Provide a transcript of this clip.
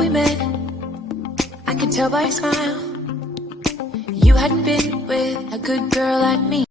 we met, I could tell by your smile you hadn't been with a good girl like me.